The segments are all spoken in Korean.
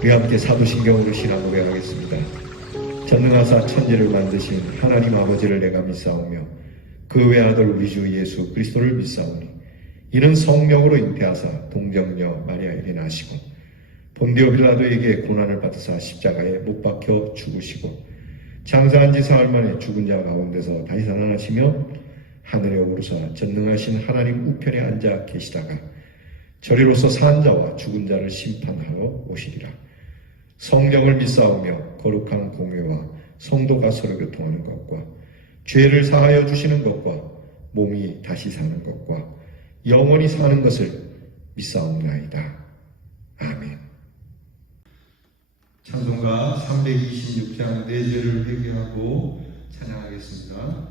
우리 함께 사도신경으로 신앙 고백하겠습니다. 전능하사 천지를 만드신 하나님 아버지를 내가 믿사오며 그 외아들 우리 주 예수 그리스도를 믿사오니 이는 성령으로 잉태하사 동정녀 마리아에게 나시고 본디오 빌라도에게 고난을 받으사 십자가에 못 박혀 죽으시고 장사한 지 사흘 만에 죽은 자 가운데서 다시 살아나시며 하늘에 오르사 전능하신 하나님 우편에 앉아 계시다가 저리로서 산 자와 죽은 자를 심판하러 오시리라. 성령을 믿사오며 거룩한 공회와 성도가 서로 교통하는 것과 죄를 사하여 주시는 것과 몸이 다시 사는 것과 영원히 사는 것을 믿사옵나이다. 아멘. 찬송가 326장 내 죄를 회개하고 찬양하겠습니다.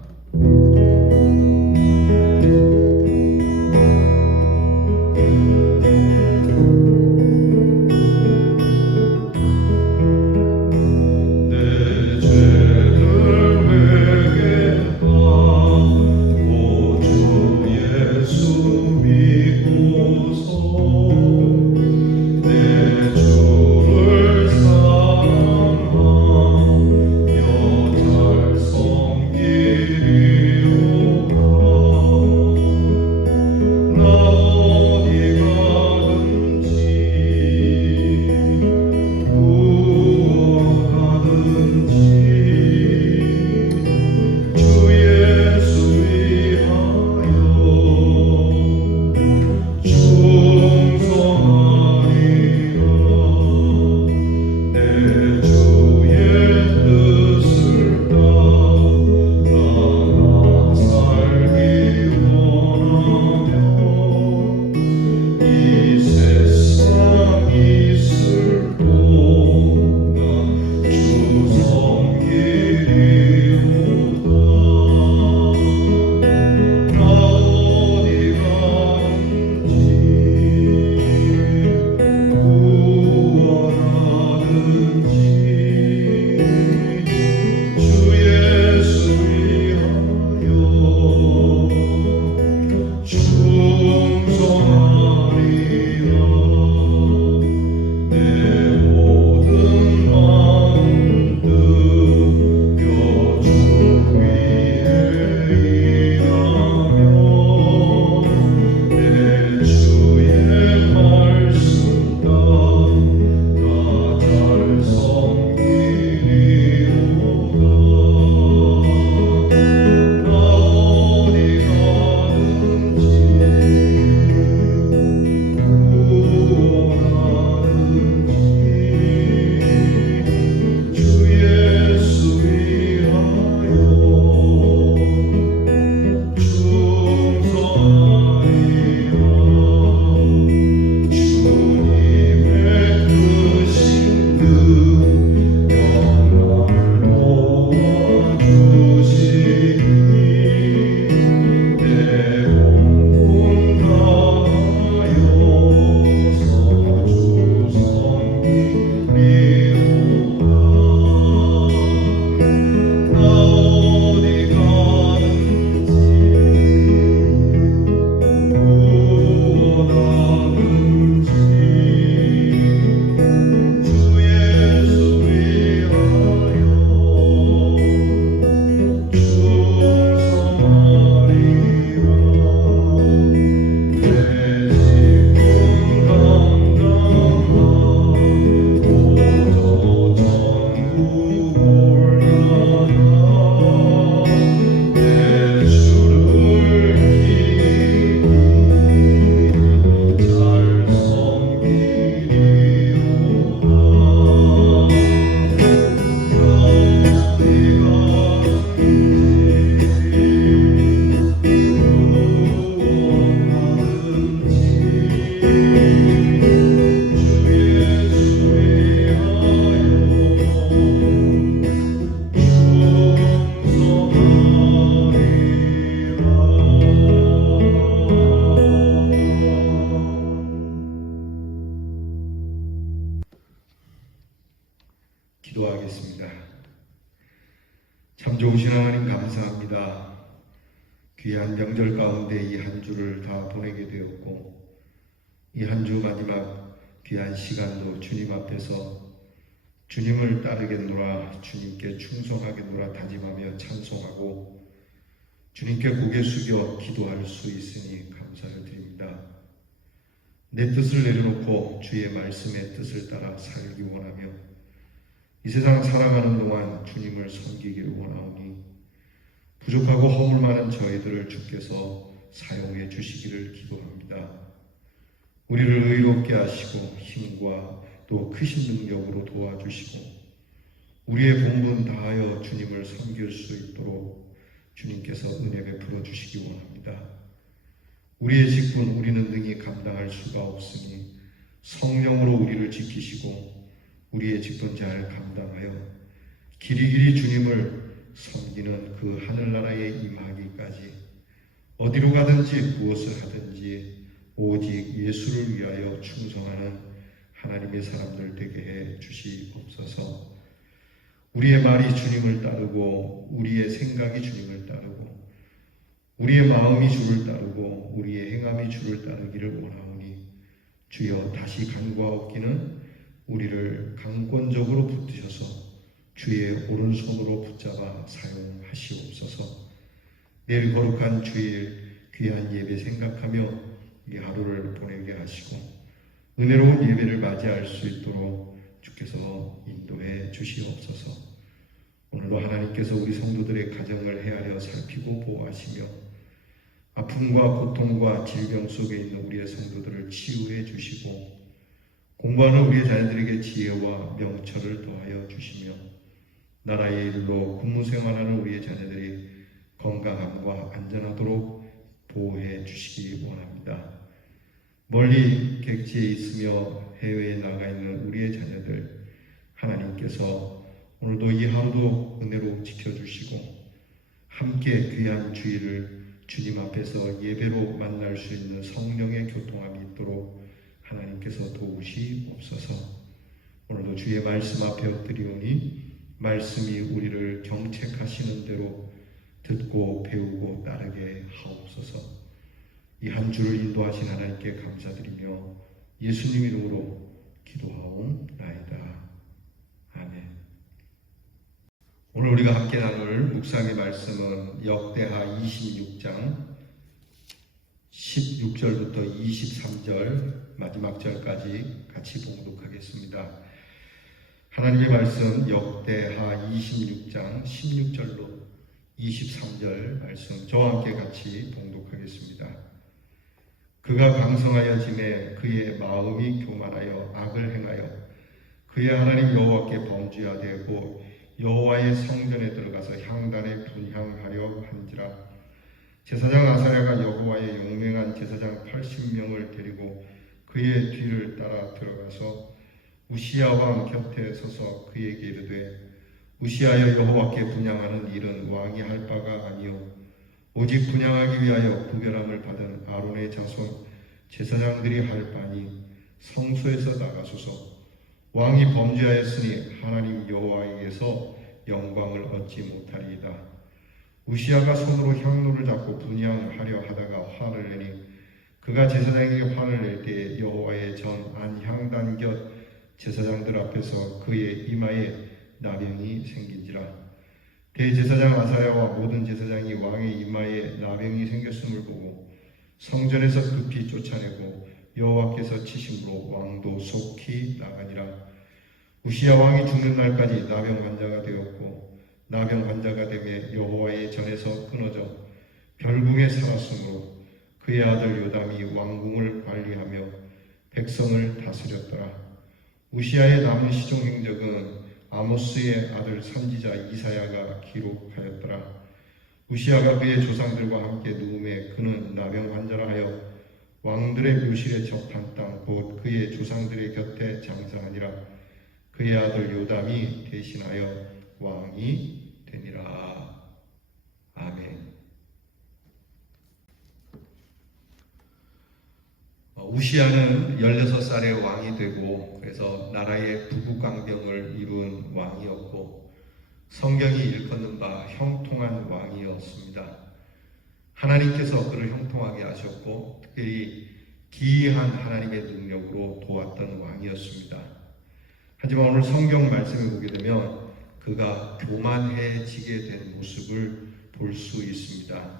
기도하겠습니다. 참 좋으신 하나님 감사합니다. 귀한 명절 가운데 이 한 주를 다 보내게 되었고 이 한 주 마지막 귀한 시간도 주님 앞에서 주님을 따르겠노라, 주님께 충성하겠노라 다짐하며 찬송하고 주님께 고개 숙여 기도할 수 있으니 감사를 드립니다. 내 뜻을 내려놓고 주의 말씀의 뜻을 따라 살기 원하며 이 세상 살아가는 동안 주님을 섬기기를 원하오니 부족하고 허물 많은 저희들을 주께서 사용해 주시기를 기도합니다. 우리를 의롭게 하시고 힘과 또 크신 능력으로 도와주시고 우리의 본분 다하여 주님을 섬길 수 있도록 주님께서 은혜 베풀어 주시기 원합니다. 우리의 직분 우리는 능히 감당할 수가 없으니 성령으로 우리를 지키시고 우리의 직분 잘 감당하여 길이길이 주님을 섬기는 그 하늘나라에 임하기까지 어디로 가든지 무엇을 하든지 오직 예수를 위하여 충성하는 하나님의 사람들 되게 해 주시옵소서. 우리의 말이 주님을 따르고 우리의 생각이 주님을 따르고 우리의 마음이 주를 따르고 우리의 행함이 주를 따르기를 원하오니 주여 다시 간과없기는 우리를 강권적으로 붙드셔서 주의 오른손으로 붙잡아 사용하시옵소서. 내일 거룩한 주일 귀한 예배 생각하며 이 하루를 보내게 하시고 은혜로운 예배를 맞이할 수 있도록 주께서 인도해 주시옵소서. 오늘도 하나님께서 우리 성도들의 가정을 헤아려 살피고 보호하시며 아픔과 고통과 질병 속에 있는 우리의 성도들을 치유해 주시고 공부하는 우리의 자녀들에게 지혜와 명철을 더하여 주시며 나라의 일로 군무생활하는 우리의 자녀들이 건강함과 안전하도록 보호해 주시기 원합니다. 멀리 객지에 있으며 해외에 나가 있는 우리의 자녀들 하나님께서 오늘도 이 하루도 은혜로 지켜주시고 함께 귀한 주일을 주님 앞에서 예배로 만날 수 있는 성령의 교통함이 있도록 하나님께서 도우시옵소서. 오늘도 주의 말씀 앞에 엎드리오니 말씀이 우리를 경책하시는 대로 듣고 배우고 따르게 하옵소서. 이 한 주를 인도하신 하나님께 감사드리며 예수님 이름으로 기도하옵나이다. 아멘. 오늘 우리가 함께 나눌 묵상의 말씀은 역대하 26장 16절부터 23절 마지막 절까지 같이 봉독하겠습니다. 하나님의 말씀 역대하 26장 16절로 23절 말씀 저와 함께 같이 봉독하겠습니다. 그가 강성하여 짐에 그의 마음이 교만하여 악을 행하여 그의 하나님 여호와께 범죄하되고 여호와의 성전에 들어가서 향단에 분향하려 한지라. 제사장 아사랴가 여호와의 용맹한 제사장 80명을 데리고 그의 뒤를 따라 들어가서 우시야 왕 곁에 서서 그에게 이르되 우시하여 여호와께 분향하는 일은 왕이 할 바가 아니요 오직 분향하기 위하여 구별함을 받은 아론의 자손 제사장들이 할 바니 성소에서 나가소서. 왕이 범죄하였으니 하나님 여호와에게서 영광을 얻지 못하리이다. 우시아가 손으로 향로를 잡고 분향하려 하다가 화를 내니 그가 제사장에게 화를 낼 때에 여호와의 전 안향단 곁 제사장들 앞에서 그의 이마에 나병이 생긴지라. 대제사장 아사야와 모든 제사장이 왕의 이마에 나병이 생겼음을 보고 성전에서 급히 쫓아내고 여호와께서 치심으로 왕도 속히 나가니라. 우시야 왕이 죽는 날까지 나병 환자가 되었고 나병 환자가 되매 여호와의 전에서 끊어져 별궁에 살았으므로 그의 아들 요담이 왕궁을 관리하며 백성을 다스렸더라. 우시야의 남은 시종 행적은 아모스의 아들 선지자 이사야가 기록하였더라. 우시야가 그의 조상들과 함께 누움에 그는 나병 환자라 하여 왕들의 묘실에 접한 땅 곧 그의 조상들의 곁에 장사하니라. 그의 아들 요담이 대신하여 왕이 되니라. 아멘. 우시야는 16살에 왕이 되고 그래서 나라의 부국강병을 이룬 왕이었고 성경이 일컫는 바 형통한 왕이었습니다. 하나님께서 그를 형통하게 하셨고 특별히 기이한 하나님의 능력으로 도왔던 왕이었습니다. 하지만 오늘 성경 말씀을 보게 되면 그가 교만해지게 된 모습을 볼 수 있습니다.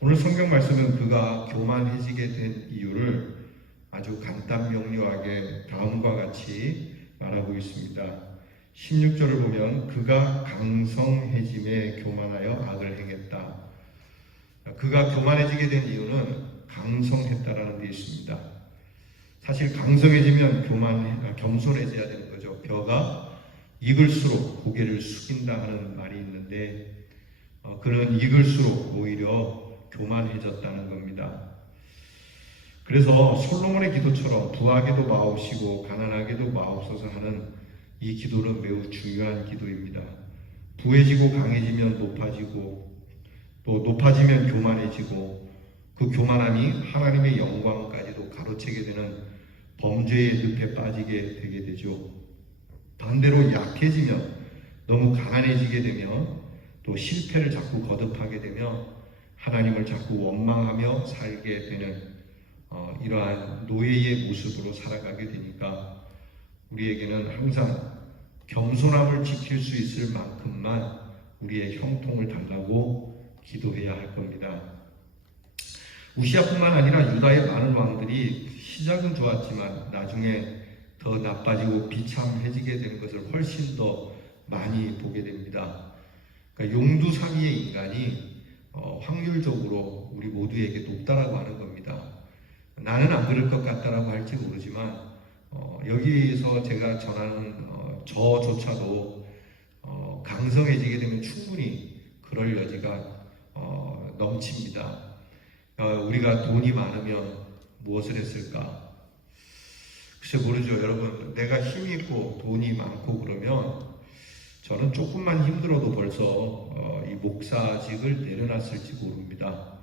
오늘 성경 말씀은 그가 교만해지게 된 이유를 아주 간단 명료하게 다음과 같이 말하고 있습니다. 16절을 보면 그가 강성해짐에 교만하여 악을 행했다. 그가 교만해지게 된 이유는 강성했다라는 데 있습니다. 사실 강성해지면 겸손해져야 되는 거죠. 벼가 익을수록 고개를 숙인다 하는 말이 있는데 그는 익을수록 오히려 교만해졌다는 겁니다. 그래서 솔로몬의 기도처럼 부하게도 마옵시고 가난하게도 마옵소서 하는 이 기도는 매우 중요한 기도입니다. 부해지고 강해지면 높아지고 또 높아지면 교만해지고 그 교만함이 하나님의 영광까지도 가로채게 되는 범죄의 늪에 빠지게 되게 되죠. 반대로 약해지면 너무 가난해지게 되면 또 실패를 자꾸 거듭하게 되면 하나님을 자꾸 원망하며 살게 되는 이러한 노예의 모습으로 살아가게 되니까 우리에게는 항상 겸손함을 지킬 수 있을 만큼만 우리의 형통을 달라고 기도해야 할 겁니다. 우시아뿐만 아니라 유다의 많은 왕들이 시작은 좋았지만 나중에 더 나빠지고 비참해지게 된 것을 훨씬 더 많이 보게 됩니다. 그러니까 용두사미의 인간이 확률적으로 우리 모두에게 높다라고 하는 겁니다. 나는 안 그럴 것 같다라고 할지 모르지만 여기서 제가 전하는 저조차도 강성해지게 되면 충분히 그럴 여지가 넘칩니다. 우리가 돈이 많으면 무엇을 했을까? 글쎄 모르죠. 여러분, 내가 힘이 있고 돈이 많고 그러면 저는 조금만 힘들어도 벌써 이 목사직을 내려놨을지 모릅니다.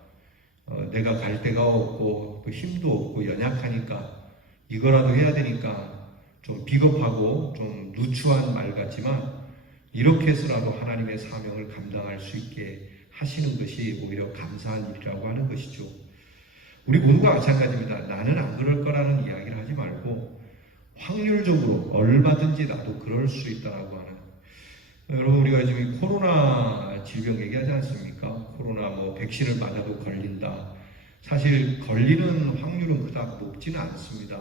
내가 갈 데가 없고 또 힘도 없고 연약하니까 이거라도 해야 되니까 좀 비겁하고 좀 누추한 말 같지만 이렇게 해서라도 하나님의 사명을 감당할 수 있게 하시는 것이 오히려 감사한 일이라고 하는 것이죠. 우리 모두가 마찬가지입니다. 나는 안 그럴 거라는 이야기를 하지 말고 확률적으로 얼마든지 나도 그럴 수 있다라고 하는. 여러분, 우리가 지금 코로나 질병 얘기하지 않습니까? 코로나 백신을 맞아도 걸린다. 사실 걸리는 확률은 그닥 높지는 않습니다.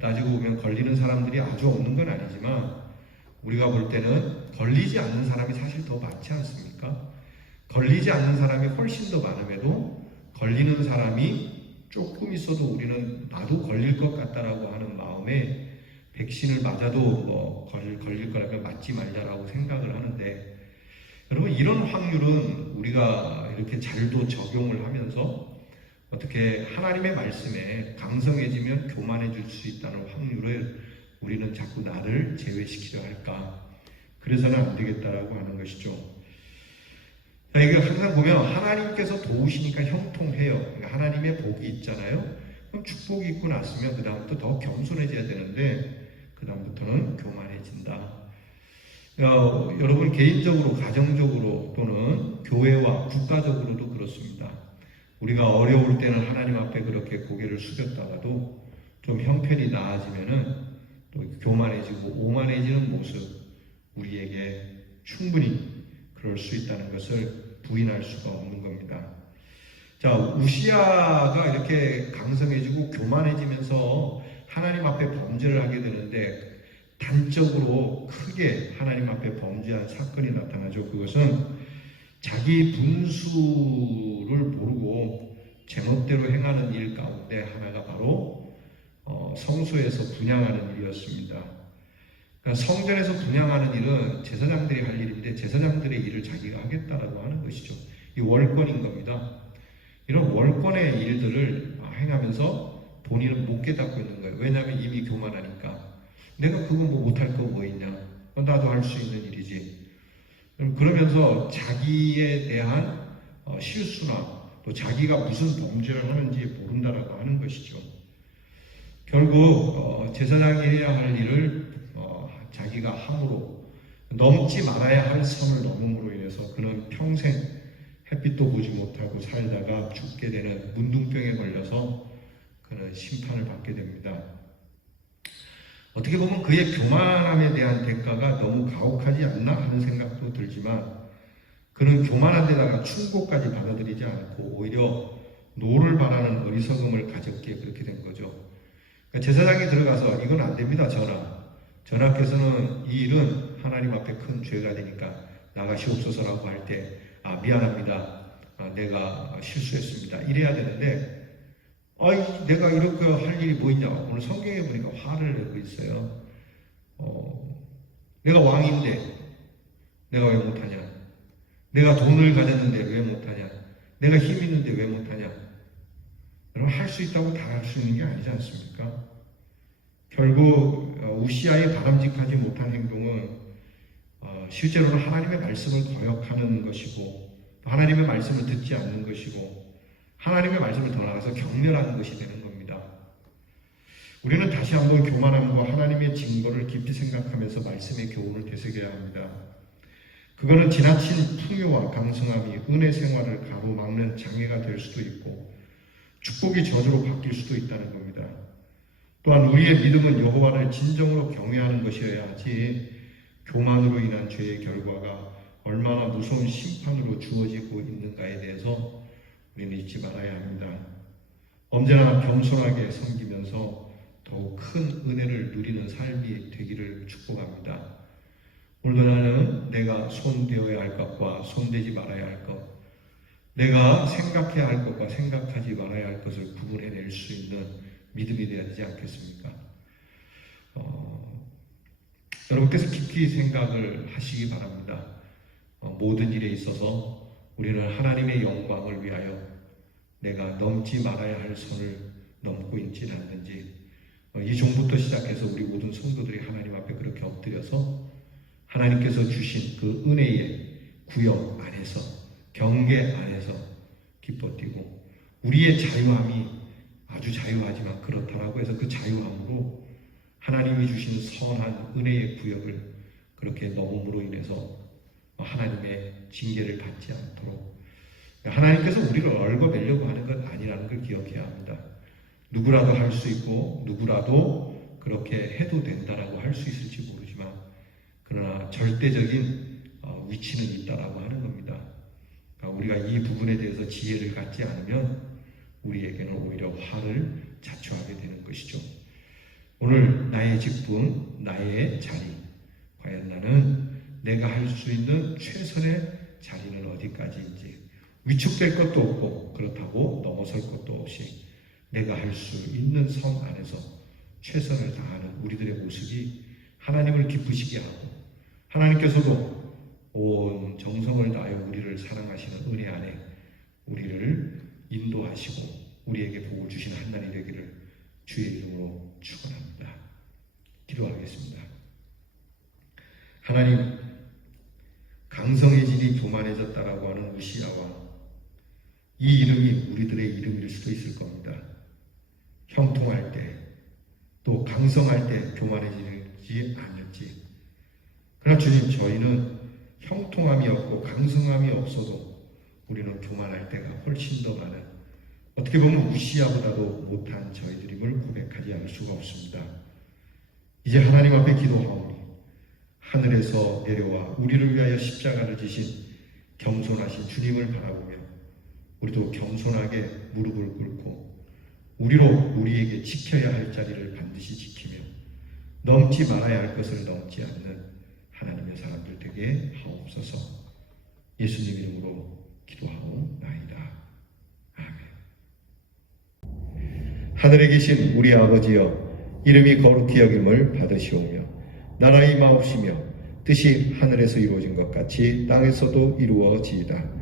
따지고 보면 걸리는 사람들이 아주 없는 건 아니지만 우리가 볼 때는 걸리지 않는 사람이 사실 더 많지 않습니까? 걸리지 않는 사람이 훨씬 더 많음에도 걸리는 사람이 조금 있어도 우리는 나도 걸릴 것 같다라고 하는 마음에 백신을 맞아도 걸릴 거라면 맞지 말자라고 생각을 하는데, 여러분, 이런 확률은 우리가 이렇게 잘도 적용을 하면서 어떻게 하나님의 말씀에 강성해지면 교만해질 수 있다는 확률을 우리는 자꾸 나를 제외시키려 할까? 그래서는 안 되겠다라고 하는 것이죠. 이게 항상 보면 하나님께서 도우시니까 형통해요. 그러니까 하나님의 복이 있잖아요. 그럼 축복이 있고 났으면 그 다음부터 더 겸손해져야 되는데 그 다음부터는 교만해진다. 여러분 개인적으로, 가정적으로 또는 교회와 국가적으로도 그렇습니다. 우리가 어려울 때는 하나님 앞에 그렇게 고개를 숙였다가도 좀 형편이 나아지면은 또 교만해지고 오만해지는 모습, 우리에게 충분히 그럴 수 있다는 것을 부인할 수가 없는 겁니다. 자, 우시아가 이렇게 강성해지고 교만해지면서 하나님 앞에 범죄를 하게 되는데 단적으로 크게 하나님 앞에 범죄한 사건이 나타나죠. 그것은 자기 분수를 모르고 제멋대로 행하는 일 가운데 하나가 바로 성소에서 분향하는 일이었습니다. 그러니까 성전에서 분향하는 일은 제사장들이 할 일인데 제사장들의 일을 자기가 하겠다라고 하는 것이죠. 이 월권인 겁니다. 이런 월권의 일들을 행하면서 본인은 못 깨닫고 있는 거예요. 왜냐하면 이미 교만하니까. 내가 그거 못할 거 뭐 있냐? 나도 할 수 있는 일이지. 그러면서 자기에 대한 실수나 또 자기가 무슨 범죄를 하는지 모른다라고 하는 것이죠. 결국 제사장이 해야 할 일을 자기가 함으로 넘지 말아야 할 선을 넘음으로 인해서 그는 평생 햇빛도 보지 못하고 살다가 죽게 되는 문둥병에 걸려서 그는 심판을 받게 됩니다. 어떻게 보면 그의 교만함에 대한 대가가 너무 가혹하지 않나 하는 생각도 들지만 그는 교만한 데다가 충고까지 받아들이지 않고 오히려 노를 바라는 어리석음을 가졌기에 그렇게 된 거죠. 그러니까 제사장이 들어가서 이건 안 됩니다, 전하께서는 이 일은 하나님 앞에 큰 죄가 되니까 나가시옵소서라고 할 때 미안합니다. 내가 실수했습니다. 이래야 되는데 내가 이렇게 할 일이 뭐 있냐. 오늘 성경에 보니까 화를 내고 있어요. 내가 왕인데 내가 왜 못하냐. 내가 돈을 가졌는데 왜 못하냐. 내가 힘 있는데 왜 못하냐. 여러분 할 수 있다고 다 할 수 있는 게 아니지 않습니까? 결국 우시아의 바람직하지 못한 행동은 실제로는 하나님의 말씀을 거역하는 것이고 하나님의 말씀을 듣지 않는 것이고 하나님의 말씀을 더 나아가서 경멸하는 것이 되는 겁니다. 우리는 다시 한번 교만함과 하나님의 징벌을 깊이 생각하면서 말씀의 교훈을 되새겨야 합니다. 그거는 지나친 풍요와 강성함이 은혜 생활을 가로막는 장애가 될 수도 있고 축복이 저주로 바뀔 수도 있다는 겁니다. 또한 우리의 믿음은 여호와를 진정으로 경외하는 것이어야 하지 교만으로 인한 죄의 결과가 얼마나 무서운 심판으로 주어지고 있는가에 대해서 우리는 잊지 말아야 합니다. 언제나 겸손하게 섬기면서 더욱 큰 은혜를 누리는 삶이 되기를 축복합니다. 오늘도 나는 내가 손대어야 할 것과 손대지 말아야 할 것, 내가 생각해야 할 것과 생각하지 말아야 할 것을 구분해낼 수 있는 믿음이 되어야 되지 않겠습니까? 여러분께서 깊이 생각을 하시기 바랍니다. 모든 일에 있어서 우리는 하나님의 영광을 위하여 내가 넘지 말아야 할 선을 넘고 있지는 않는지 이 종부터 시작해서 우리 모든 성도들이 하나님 앞에 그렇게 엎드려서 하나님께서 주신 그 은혜의 구역 안에서 경계 안에서 기뻐 뛰고 우리의 자유함이 아주 자유하지만 그렇다라고 해서 그 자유함으로 하나님이 주신 선한 은혜의 구역을 그렇게 넘음으로 인해서 하나님의 징계를 받지 않도록 하나님께서 우리를 얽어매려고 하는 건 아니라는 걸 기억해야 합니다. 누구라도 할 수 있고 누구라도 그렇게 해도 된다라고 할 수 있을지 모르지만 그러나 절대적인 위치는 있다라고 하는 겁니다. 그러니까 우리가 이 부분에 대해서 지혜를 갖지 않으면 우리에게는 오히려 화를 자초하게 되는 것이죠. 오늘 나의 직분, 나의 자리, 과연 나는 내가 할 수 있는 최선의 자리는 어디까지인지 위축될 것도 없고 그렇다고 넘어설 것도 없이 내가 할 수 있는 선 안에서 최선을 다하는 우리들의 모습이 하나님을 기쁘시게 하고 하나님께서도 온 정성을 다하여 우리를 사랑하시는 은혜 안에 우리를 인도하시고 우리에게 복을 주시는 한 날이 되기를 주의 이름으로 축원합니다. 기도하겠습니다. 하나님, 강성해지니 교만해졌다라고 하는 우시아와 이 이름이 우리들의 이름일 수도 있을 겁니다. 형통할 때 또 강성할 때 교만해지지 않을지. 그러나 주님, 저희는 형통함이 없고 강성함이 없어도 우리는 교만할 때가 훨씬 더 많은, 어떻게 보면 우시아보다도 못한 저희들임을 고백하지 않을 수가 없습니다. 이제 하나님 앞에 기도하오니 하늘에서 내려와 우리를 위하여 십자가를 지신 겸손하신 주님을 바라보며 우리도 겸손하게 무릎을 꿇고 우리로 우리에게 지켜야 할 자리를 반드시 지키며 넘지 말아야 할 것을 넘지 않는 하나님의 사람들 되게 하옵소서. 예수님 이름으로 기도하오나이다. 아멘. 하늘에 계신 우리 아버지여, 이름이 거룩히 여김을 받으시오며 나라가 임하옵시며 뜻이 하늘에서 이루어진 것 같이 땅에서도 이루어지이다.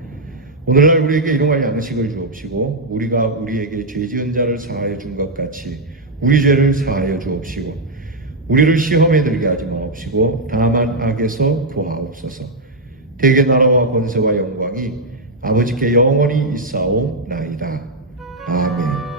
오늘날 우리에게 일용할 양식을 주옵시고 우리가 우리에게 죄 지은 자를 사하여 준 것 같이 우리 죄를 사하여 주옵시고 우리를 시험에 들게 하지 마옵시고 다만 악에서 구하옵소서. 대개 나라와 권세와 영광이 아버지께 영원히 있사오나이다. 아멘.